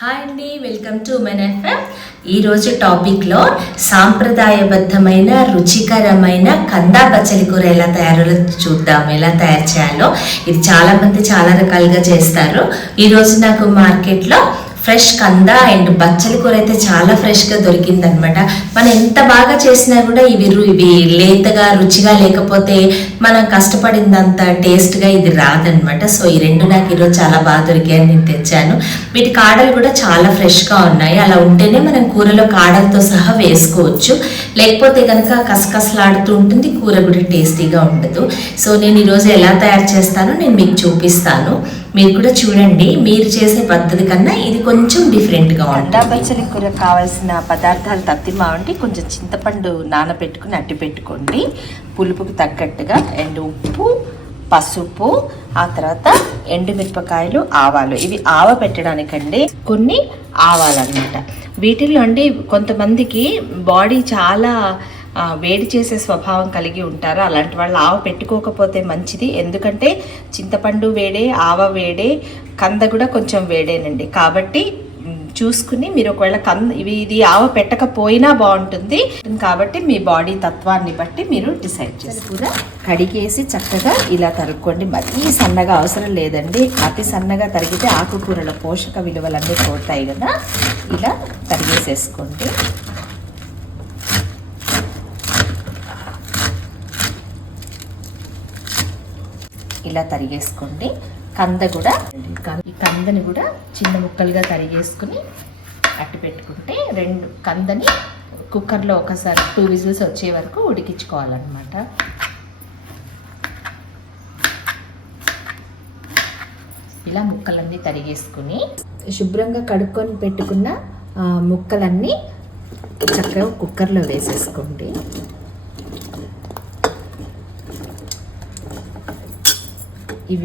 Hi అండి, welcome to men FM. ఈరోజు టాపిక్లో సాంప్రదాయబద్ధమైన రుచికరమైన కందా పచ్చడి కూర ఎలా చూద్దాం. ఎలా తయారు చేయాలో ఇది చాలామంది చాలా రకాలుగా చేస్తారు. ఈరోజు నాకు మార్కెట్లో ఫ్రెష్ కంద అండ్ బచ్చలి కూర అయితే చాలా ఫ్రెష్గా దొరికిందనమాట. మనం ఎంత బాగా చేసినా కూడా ఇవి లేతగా రుచిగా లేకపోతే మనం కష్టపడిందంత టేస్ట్గా ఇది రాదనమాట. సో ఈ రెండు నాకు ఈరోజు చాలా బాగా దొరికాయని నేను తెచ్చాను. వీటి కాడలు కూడా చాలా ఫ్రెష్గా ఉన్నాయి. అలా ఉంటేనే మనం కూరలో కాడలతో సహా వేసుకోవచ్చు. లేకపోతే కనుక కసకసలాడుతూ ఉంటుంది, కూర కూడా టేస్టీగా ఉండదు. సో నేను ఈరోజు ఎలా తయారు చేస్తానో నేను మీకు చూపిస్తాను. మీరు కూడా చూడండి. మీరు చేసే పద్ధతి కన్నా ఇది కొంచెం డిఫరెంట్గా ఉంటుంది. కందా పచ్చడి కూర కావాల్సిన పదార్థాలు తత్తిమావండి. కొంచెం చింతపండు నానబెట్టుకుని అట్టి పెట్టుకోండి, పులుపుకి తగ్గట్టుగా. అండ్ ఉప్పు, పసుపు, ఆ తర్వాత ఎండుమిరపకాయలు, ఆవాలు. ఇవి ఆవ పెట్టడానికండి. కొన్ని ఆవాలు అన్నమాట. వీటిల్లో అండి కొంతమందికి బాడీ చాలా వేడి చేసే స్వభావం కలిగి ఉంటారు. అలాంటి వాళ్ళు ఆవ పెట్టుకోకపోతే మంచిది. ఎందుకంటే చింతపండు వేడే, ఆవ వేడే, కంద కూడా కొంచెం వేడేనండి. కాబట్టి చూసుకుని మీరు ఒకవేళ ఇది ఆవ పెట్టకపోయినా బాగుంటుంది. కాబట్టి మీ బాడీ తత్వాన్ని బట్టి మీరు డిసైడ్ చేసి కూడా కడిగేసి చక్కగా ఇలా తరుక్కోండి. మరీ సన్నగా అవసరం లేదండి. అతి సన్నగా తరిగితే ఆకుకూరల పోషక విలువలన్నీ పోతాయి కదా. ఇలా తరిగేసేసుకోండి. ఇలా తరిగేసుకోండి. కంద కూడా, ఈ కందని కూడా చిన్న ముక్కలుగా తరిగేసుకుని అట్టి పెట్టుకుంటే కందని కుక్కర్లో ఒకసారి 2 విజిల్స్ వచ్చే వరకు ఉడికించుకోవాలన్నమాట. ఇలా ముక్కలన్నీ తరిగేసుకుని శుభ్రంగా కడుక్కొని పెట్టుకున్న ముక్కలన్నీ చక్కగా కుక్కర్లో వేసేసుకోండి.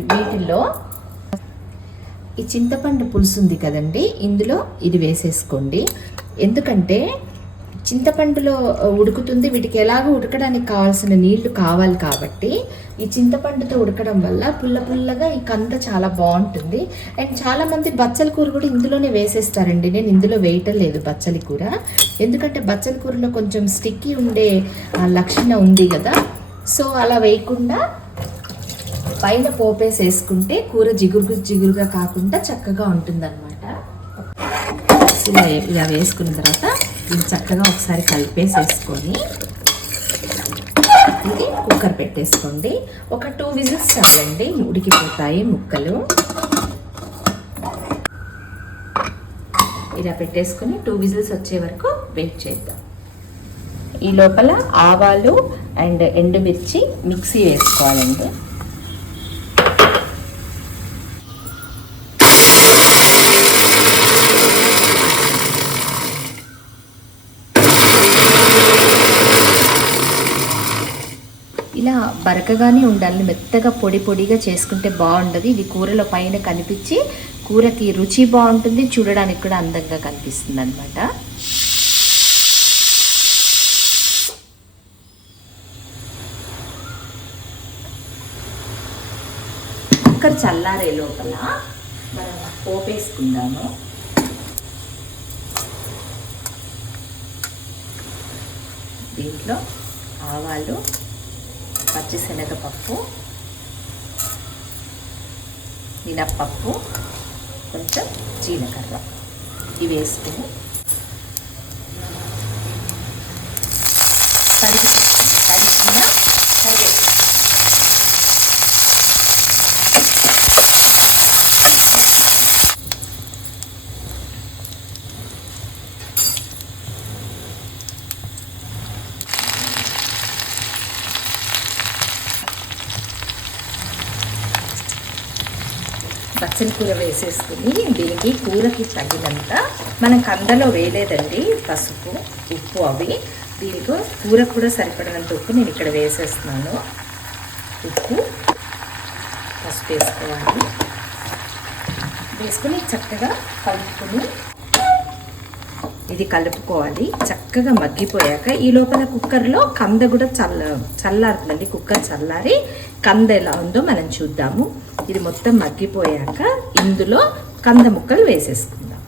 వీటిల్లో ఈ చింతపండు పులుసు ఉంది కదండి, ఇందులో ఇది వేసేసుకోండి. ఎందుకంటే చింతపండులో ఉడుకుతుంది, వీటికి ఎలాగో ఉడకడానికి కావాల్సిన నీళ్లు కావాలి. కాబట్టి ఈ చింతపండుతో ఉడకడం వల్ల పుల్లగా ఈ కంద చాలా బాగుంటుంది. అండ్ చాలామంది బచ్చలి కూర కూడా ఇందులోనే వేసేస్తారండి. నేను ఇందులో వేయటం లేదు బచ్చలి కూర. ఎందుకంటే బచ్చలి కూరలో కొంచెం స్టిక్కీ ఉండే లక్షణం ఉంది కదా. సో అలా వేయకుండా పైన పోపేసి వేసుకుంటే కూర జిగురుగా కాకుండా చక్కగా ఉంటుందన్నమాట. ఇలా వేసుకున్న తర్వాత ఇది చక్కగా ఒకసారి కలిపేసేసుకొని ఇది కుక్కర్ పెట్టేసుకోండి. ఒక 2 విజిల్స్ చాలండి, ఉడికిపోతాయి ముక్కలు. ఇలా పెట్టేసుకొని 2 విజిల్స్ వచ్చే వరకు వెయిట్ చేద్దాం. ఈ లోపల ఆవాలు అండ్ ఎండుమిర్చి మిక్సీ వేసుకోవాలండి. ఇలా బరకగానే ఉండాలి, మెత్తగా పొడిగా చేసుకుంటే బాగుండదు. ఇది కూరలో పైన కనిపించి కూరకి రుచి బాగుంటుంది, చూడడానికి కూడా అందంగా కనిపిస్తుంది అన్నమాట. కుక్కర్ చల్లారే లోపల మనం పోపేసుకుందాము. దీంట్లో ఆవాలు, పచ్చిశనగపప్పు, మినప్పప్పు, కొంచెం జీలకర్ర ఇవి వేసుకుని తరిగిన పచ్చని కూర వేసేసుకుని దీనికి కూరకి తగినంత, మనం కందలో వేయలేదండి పసుపు, ఉప్పు అవి. దీనితో కూర కూడా సరిపడినంత ఉప్పు నేను ఇక్కడ వేసేస్తున్నాను. ఉప్పు, పసుపు వేసుకోవాలి. వేసుకుని చక్కగా కలుపుకొని ఇది కలుపుకోవాలి. చక్కగా మగ్గిపోయాక ఈ లోపల కుక్కర్లో కంద కూడా చల్లారుతుందండి. కుక్కర్ చల్లారి కంద ఎలా ఉందో మనం చూద్దాము. ఇది మొత్తం మగ్గిపోయాక ఇందులో కంద ముక్కలు వేసేసుకుందాం.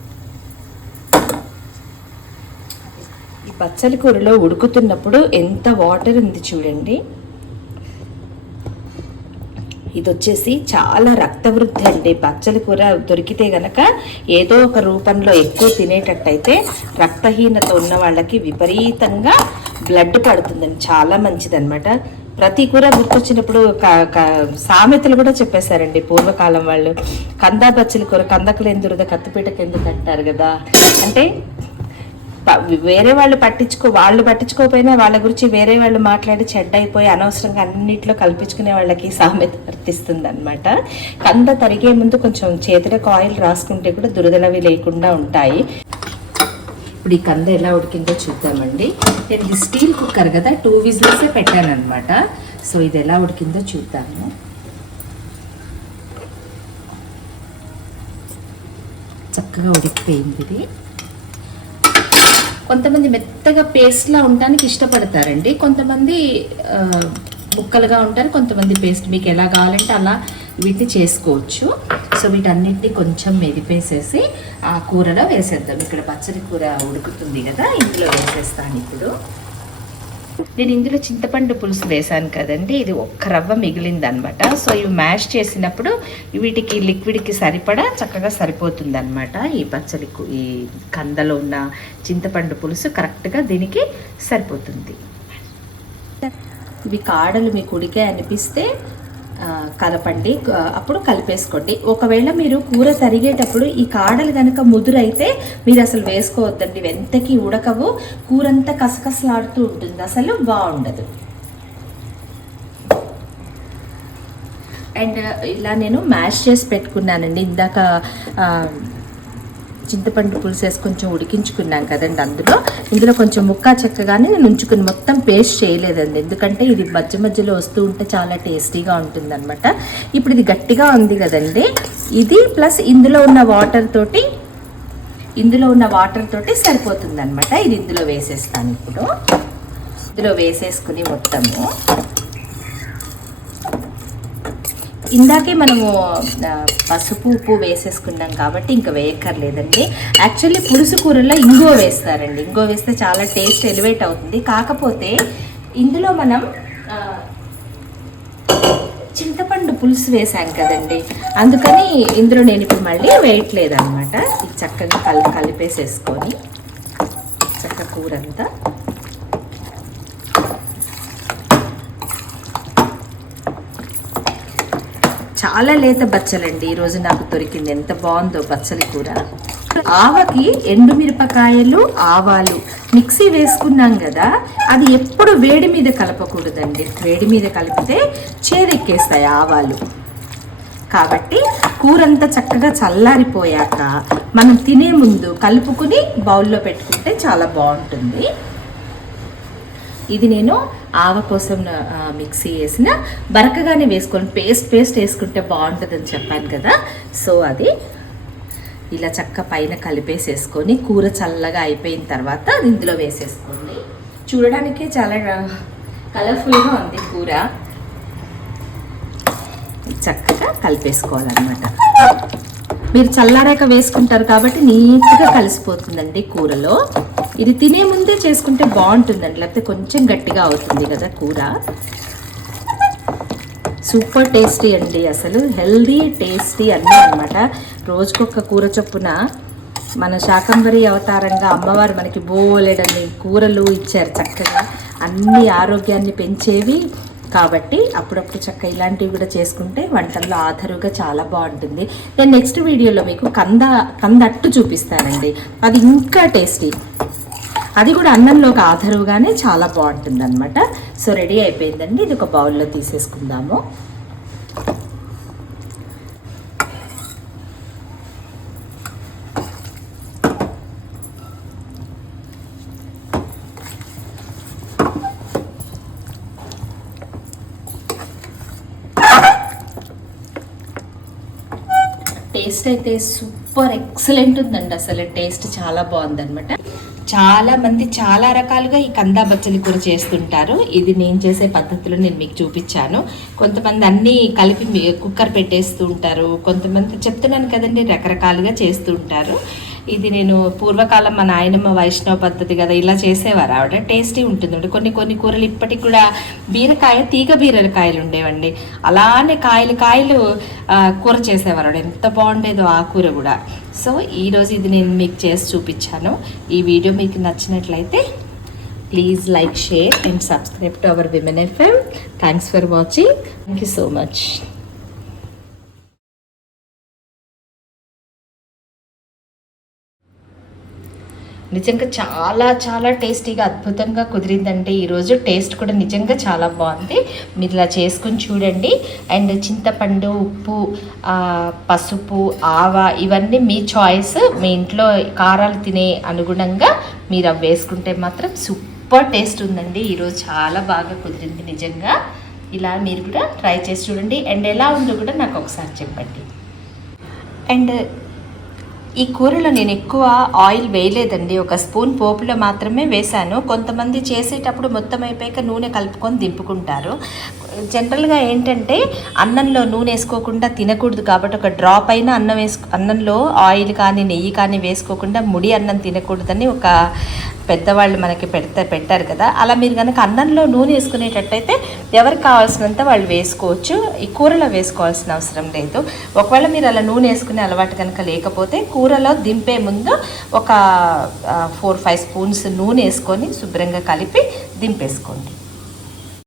బచ్చలి కూరలో ఉడుకుతున్నప్పుడు ఎంత వాటర్ ఉంది చూడండి. ఇది వచ్చేసి చాలా రక్తవృద్ధి అండి. బచ్చలి కూర దొరికితే గనక ఏదో ఒక రూపంలో ఎక్కువ తినేటట్టయితే రక్తహీనత ఉన్న వాళ్ళకి విపరీతంగా బ్లడ్ పడుతుందండి. చాలా మంచిదన్నమాట. ప్రతి కూర గుర్తొచ్చినప్పుడు సామెతలు కూడా చెప్పేశారండి పూర్వకాలం వాళ్ళు. కందా బచ్చలి కూర కందకలేని దురద కత్తిపీటకు ఎందుకు అంటారు కదా. అంటే వేరే వాళ్ళు పట్టించుకోకపోయినా వాళ్ళ గురించి వేరే వాళ్ళు మాట్లాడి చెడ్డ అయిపోయి అనవసరంగా అన్నింటిలో కల్పించుకునే వాళ్ళకి సామెత వర్తిస్తుంది అనమాట. కంద తరిగే ముందు కొంచెం చేతులకు ఆయిల్ రాసుకుంటే కూడా దురదలవి లేకుండా ఉంటాయి. ఇప్పుడు ఈ కంద ఎలా ఉడికిందో చూద్దామండి. నేను ఇది స్టీల్ కుక్కర్ కదా, 2 విజిల్సే పెట్టాను అనమాట. సో ఇది ఎలా ఉడికిందో చూద్దాము. చక్కగా ఉడికిపోయింది ఇది. కొంతమంది మెత్తగా పేస్ట్లా ఉండడానికి ఇష్టపడతారండి, కొంతమంది ముక్కలుగా ఉంటారు, కొంతమంది పేస్ట్. మీకు ఎలా కావాలంటే అలా వీటిని చేసుకోవచ్చు. సో వీటన్నిటిని కొంచెం మెదిపేసేసి ఆ కూరలో వేసేద్దాం. ఇక్కడ పచ్చడి కూర ఉడుకుతుంది కదా, ఇందులో వేసేస్తాను. ఇప్పుడు నేను ఇందులో చింతపండు పులుసు వేసాను కదండి, ఇది ఒక్క రవ్వ మిగిలింది అనమాట. సో ఇవి మ్యాష్ చేసినప్పుడు వీటికి లిక్విడ్కి సరిపడా చక్కగా సరిపోతుంది అనమాట. ఈ పచ్చడి ఈ కందలో ఉన్న చింతపండు పులుసు కరెక్ట్గా దీనికి సరిపోతుంది. ఇవి కాడలు మీకు ఉడికే అనిపిస్తే కలపండి, అప్పుడు కలిపేసుకోండి. ఒకవేళ మీరు కూర తరిగేటప్పుడు ఈ కాడలు కనుక ముదురైతే మీరు అసలు వేసుకోవద్దండి, వెంతకి ఉడకవు, కూరంతా కసకసలాడుతూ ఉంటుంది, అసలు బాగుండదు. అండ్ ఇలా నేను మ్యాష్ చేసి పెట్టుకున్నానండి. ఇందాక చింతపండు పులుసు వేసి కొంచెం ఉడికించుకున్నాం కదండి, ఇందులో కొంచెం ముక్కా చెక్కగానే నేను ఉంచుకుని మొత్తం పేస్ట్ చేయలేదండి, ఎందుకంటే ఇది మధ్య మధ్యలో వస్తూ ఉంటే చాలా టేస్టీగా ఉంటుందన్నమాట. ఇప్పుడు ఇది గట్టిగా ఉంది కదండి, ఇది ప్లస్ ఇందులో ఉన్న వాటర్ తోటి సరిపోతుంది అనమాట. ఇది ఇందులో వేసేస్తాను. ఇప్పుడు ఇందులో వేసేసుకుని మొత్తము ఇందాకే మనము పసుపు ఉప్పు వేసేసుకున్నాం కాబట్టి ఇంకా వేయక్కర్లేదండి. యాక్చువల్లీ పులుసు కూరలో ఇంగువ వేస్తారండి, ఇంగువ వేస్తే చాలా టేస్ట్ ఎలివేట్ అవుతుంది. కాకపోతే ఇందులో మనం చింతపండు పులుసు వేసాం కదండి, అందుకని ఇందులో నేను ఇప్పుడు మళ్ళీ వేయట్లేదు అనమాట. ఇది చక్కగా కలిపేసేసుకొని చక్క కూరంతా చాలా లేత బచ్చలండి ఈరోజు నాకు దొరికింది. ఎంత బాగుందో బచ్చలి కూర. ఆవకి ఎండుమిరపకాయలు ఆవాలు మిక్సీ వేసుకున్నాం కదా, అది ఎప్పుడు వేడి మీద కలపకూడదండి. వేడి మీద కలిపితే చేదెక్కేస్తాయి ఆవాలు. కాబట్టి కూరంతా చక్కగా చల్లారిపోయాక మనం తినే ముందు కలుపుకుని బౌల్లో పెట్టుకుంటే చాలా బాగుంటుంది. ఇది నేను ఆవ కోసం మిక్సీ వేసిన బరకగానే వేసుకోండి, పేస్ట్ వేసుకుంటే బాగుంటుందని చెప్పాను కదా. సో అది ఇలా చక్క పైన కలిపేసేసుకొని కూర చల్లగా అయిపోయిన తర్వాత ఇందులో వేసేసుకోండి. చూడడానికే చాలా కలర్ఫుల్గా ఉంది కూర. చక్కగా కలిపేసుకోవాలన్నమాట. మీరు చల్లారాక వేసుకుంటారు కాబట్టి నీట్గా కలిసిపోతుందండి కూరలో. ఇది తినే ముందే చేసుకుంటే బాగుంటుందండి, లేకపోతే కొంచెం గట్టిగా అవుతుంది కదా కూర. సూపర్ టేస్టీ అండి, అసలు హెల్దీ టేస్టీ అన్నీ అనమాట. రోజుకొక కూర చొప్పున మన శాకంబరి అవతారంగా అమ్మవారు మనకి బోలెడన్ని కూరలు ఇచ్చారు చక్కగా, అన్ని ఆరోగ్యాన్ని పెంచేవి. కాబట్టి అప్పుడప్పుడు చక్క ఇలాంటివి కూడా చేసుకుంటే వంటల్లో ఆధారుగా చాలా బాగుంటుంది. నేను నెక్స్ట్ వీడియోలో మీకు కందట్టు చూపిస్తానండి, అది ఇంకా టేస్టీ. అది కూడా అన్నంలోకి ఆధారుగానే చాలా బాగుంటుంది అనమాట. సో రెడీ అయిపోయిందండి, ఇది ఒక బౌల్లో తీసేసుకుందాము. టేస్ట్ అయితే సూపర్ ఎక్సలెంట్ ఉందండి, అసలు టేస్ట్ చాలా బాగుందన్నమాట. చాలా మంది చాలా రకాలుగా ఈ కందా బచ్చలి కూర చేస్తుంటారు. ఇది నేను చేసే పద్ధతిలో నేను మీకు చూపించాను. కొంతమంది అన్నీ కలిపి కుక్కర్ పెట్టేస్తూ ఉంటారు, కొంతమంది చెప్తున్నాను కదండి రకరకాలుగా చేస్తూ ఉంటారు. ఇది నేను పూర్వకాలం మా నాయనమ్మ వైష్ణవ పద్ధతి కదా ఇలా చేసేవారు ఆవిడ. టేస్టీ ఉంటుందండి. కొన్ని కూరలు ఇప్పటికి కూడా బీరకాయ తీగ బీరకాయలు ఉండేవండి, అలానే కాయలు కూర చేసేవారు ఆవిడ. ఎంత బాగుండేదో ఆ కూర కూడా. సో ఈరోజు ఇది నేను మీకు చేసి చూపించాను. ఈ వీడియో మీకు నచ్చినట్లయితే please like, share and subscribe to our women FM. Thanks for watching. Thank you so much. నిజంగా చాలా చాలా టేస్టీగా అద్భుతంగా కుదిరిందంటే ఈరోజు టేస్ట్ కూడా నిజంగా చాలా బాగుంది. మీరు ఇలా చేసుకుని చూడండి. అండ్ చింతపండు, ఉప్పు, పసుపు, ఆవ ఇవన్నీ మీ చాయిస్. మీ ఇంట్లో కారాలు తినే అనుగుణంగా మీరు అవి వేసుకుంటే మాత్రం సూపర్ టేస్ట్ ఉందండి. ఈరోజు చాలా బాగా కుదిరింది నిజంగా. ఇలా మీరు కూడా ట్రై చేసి చూడండి. అండ్ ఎలా ఉందో కూడా నాకు ఒకసారి చెప్పండి. అండ్ ఈ కూరలో నేను ఎక్కువ ఆయిల్ వేయలేదండి, ఒక స్పూన్ పోపులో మాత్రమే వేశాను. కొంతమంది చేసేటప్పుడు మొత్తం అయిపోయాక నూనె కలుపుకొని దింపుకుంటారు. జనరల్గా ఏంటంటే అన్నంలో నూనె వేసుకోకుండా తినకూడదు కాబట్టి ఒక డ్రాప్ అయినా అన్నంలో ఆయిల్ కానీ నెయ్యి కానీ వేసుకోకుండా ముడి అన్నం తినకూడదని ఒక పెద్దవాళ్ళు మనకి పెట్టారు కదా. అలా మీరు కనుక అన్నంలో నూనె వేసుకునేటట్టయితే ఎవరికి కావాల్సినంత వాళ్ళు వేసుకోవచ్చు. ఈ కూరలో వేసుకోవాల్సిన అవసరం లేదు. ఒకవేళ మీరు అలా నూనె వేసుకునే అలవాటు కనుక లేకపోతే కూరలో దింపే ముందు ఒక 4-5 స్పూన్స్ నూనె వేసుకొని శుభ్రంగా కలిపి దింపేసుకోండి.